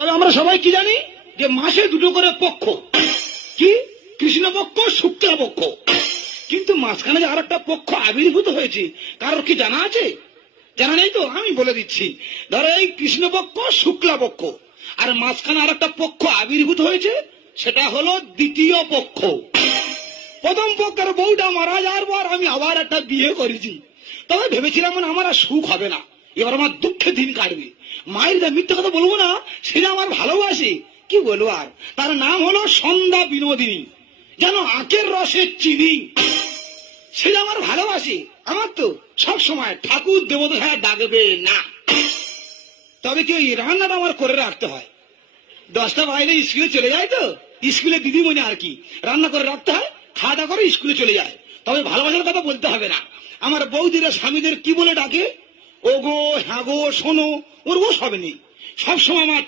তবে আমরা সবাই কি জানি যে মাসে দুটো করে পক্ষ, কি কৃষ্ণপক্ষ শুক্লাপক্ষ, কিন্তু মাঝখানে যে আর একটা পক্ষ আবির্ভূত হয়েছে কারোর কি জানা আছে? জানা নেই তো? আমি বলে দিচ্ছি। ধরো এই কৃষ্ণপক্ষ শুক্লাপক্ষ, আর মাঝখানে আর একটা পক্ষ আবির্ভূত হয়েছে, সেটা হলো দ্বিতীয় পক্ষ। প্রথম পক্ষের বউটা মারা যাওয়ার পর আমি আবার একটা বিয়ে করেছি। তবে ভেবেছিলাম আমার আর সুখ হবে না, এবার আমার দুঃখে দিন কাটবে। মায়ের যা মিথ্যে কথা বলবো না, সেটা আমার ভালোবাসে। কি বলবো আর, তার নাম হলো সন্ধ্যা বিনোদিনী, যেন আখের রসের চিনি। সেটা আমার ভালোবাসে। আমার তো সব সময় ঠাকুর দেবতা হ্যাঁ ডাকবে না। তবে কি ওই রান্নাটা আমার করে রাখতে হয়। 10টা বাইরে স্কুলে চলে যায় তো, স্কুলে দিদিমণি আর কি রান্না করে রাখতে হয়, খাওয়া দাওয়া করে স্কুলে চলে যায়। তবে ভালোবাসার কথা বলতে হবে না। আমার বৌদিরা স্বামীদের কি বলে ডাকে? ও গো, হ্যাঁ গো, শোনো, ওর ও সব নেই। সবসময় আমার